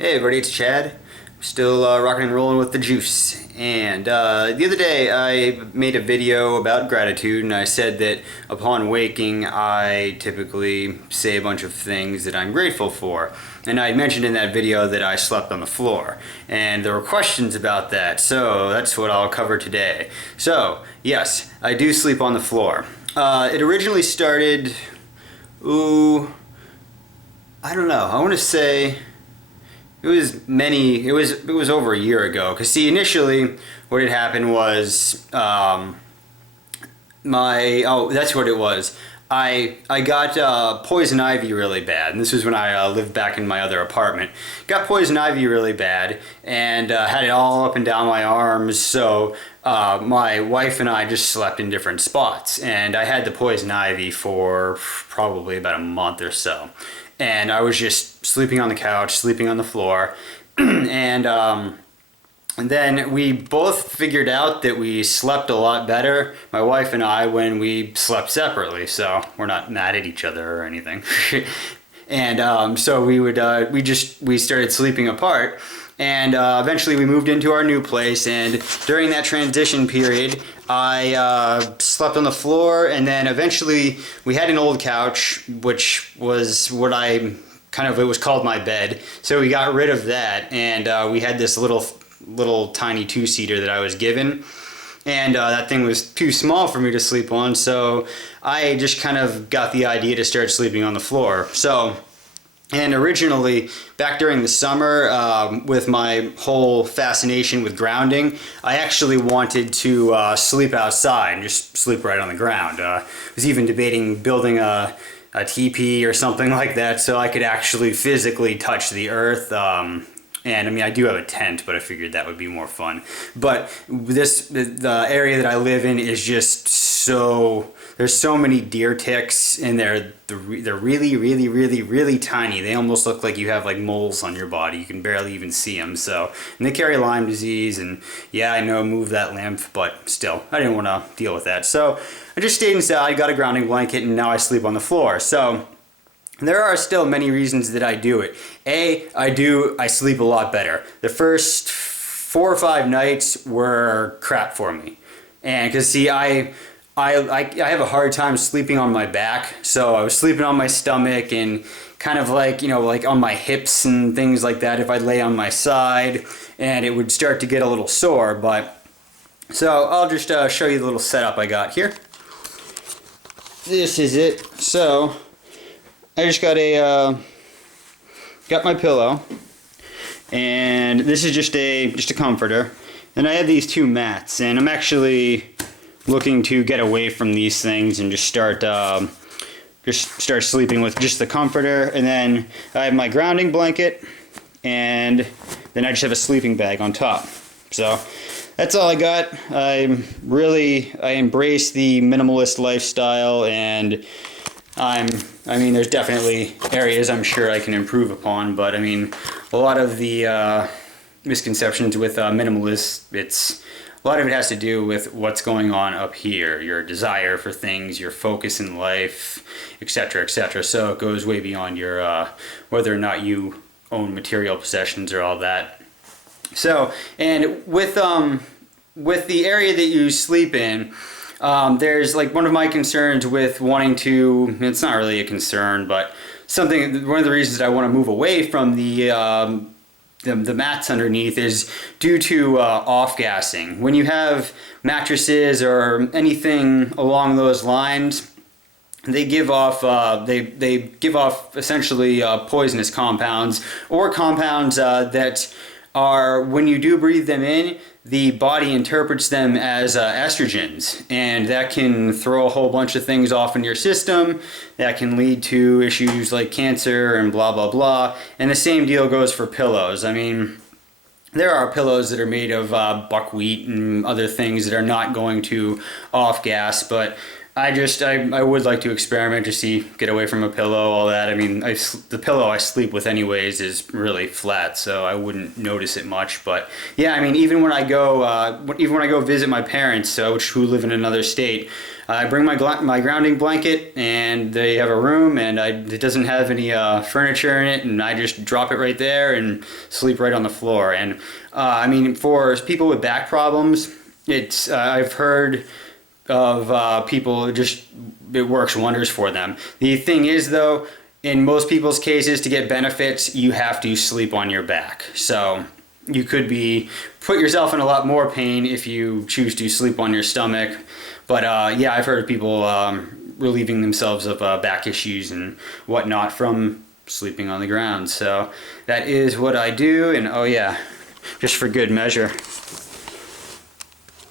Hey everybody, it's Chad. Still rocking and rolling with the juice. And the other day I made a video about gratitude, and I said that upon waking I typically say a bunch of things that I'm grateful for. And I mentioned in that video that I slept on the floor. And there were questions about that, so that's what I'll cover today. So, yes, I do sleep on the floor. It originally started, I don't know, I want to say it was over a year ago. Because see, initially what had happened was that's what it was. I got poison ivy really bad, and this was when I lived back in my other apartment. Got poison ivy really bad, and had it all up and down my arms, so my wife and I just slept in different spots, and I had the poison ivy for probably about a month or so. And I was just sleeping on the couch, sleeping on the floor, and then we both figured out that we slept a lot better, my wife and I, when we slept separately. So we're not mad at each other or anything. And so we started sleeping apart. And eventually we moved into our new place, and during that transition period, I slept on the floor, and then eventually we had an old couch, which was what it was called my bed. So we got rid of that, and we had this little tiny two-seater that I was given, and that thing was too small for me to sleep on, so I just kind of got the idea to start sleeping on the floor. And originally, back during the summer, with my whole fascination with grounding, I actually wanted to sleep outside and just sleep right on the ground. I was even debating building a teepee or something like that so I could actually physically touch the earth. And I mean, I do have a tent, but I figured that would be more fun. But the area that I live in is just there's so many deer ticks, and they're really, really, really, really tiny. They almost look like you have like moles on your body. You can barely even see them. So, and they carry Lyme disease, and yeah, I know, move that lymph, but still, I didn't want to deal with that. So I just stayed inside, got a grounding blanket, and now I sleep on the floor. So there are still many reasons that I do it. I sleep a lot better. The first 4 or 5 nights were crap for me. And because see, I have a hard time sleeping on my back, so I was sleeping on my stomach and kind of like, like on my hips and things like that if I lay on my side, and it would start to get a little sore. But so I'll just show you the little setup I got here. This is it. So I just got my pillow, and this is just a comforter, and I have these 2 mats, and I'm actually looking to get away from these things and just start sleeping with just the comforter. And then I have my grounding blanket, and then I just have a sleeping bag on top. So that's all I got. I embrace the minimalist lifestyle, and I mean, there's definitely areas I'm sure I can improve upon, but I mean, a lot of the misconceptions with minimalists, a lot of it has to do with what's going on up here, your desire for things, your focus in life, etc., etc. So it goes way beyond your whether or not you own material possessions or all that. So, and with the area that you sleep in, there's like one of my concerns with wanting to, it's not really a concern, but one of the reasons that I want to move away from the mats underneath is due to off-gassing. When you have mattresses or anything along those lines, they give off essentially poisonous compounds, or compounds that are, when you do breathe them in, the body interprets them as estrogens, and that can throw a whole bunch of things off in your system. That can lead to issues like cancer and blah blah blah. And the same deal goes for pillows. I mean, there are pillows that are made of buckwheat and other things that are not going to off-gas, but I would like to experiment to see, get away from a pillow, all that. I mean, the pillow I sleep with anyways is really flat, so I wouldn't notice it much. But yeah, I mean, even when I go visit my parents, who live in another state, I bring my grounding blanket, and they have a room, and it doesn't have any furniture in it, and I just drop it right there and sleep right on the floor. And I mean, for people with back problems, I've heard of people, it works wonders for them. The thing is though, in most people's cases, to get benefits, you have to sleep on your back. So you could put yourself in a lot more pain if you choose to sleep on your stomach. But yeah, I've heard of people relieving themselves of back issues and whatnot from sleeping on the ground. So that is what I do. And oh yeah, just for good measure,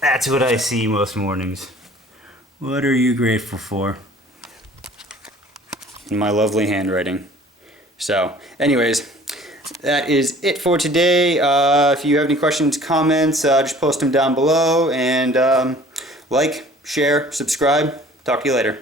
that's what I see most mornings. What are you grateful for? In my lovely handwriting. So, anyways, that is it for today. If you have any questions, comments, just post them down below. And like, share, subscribe. Talk to you later.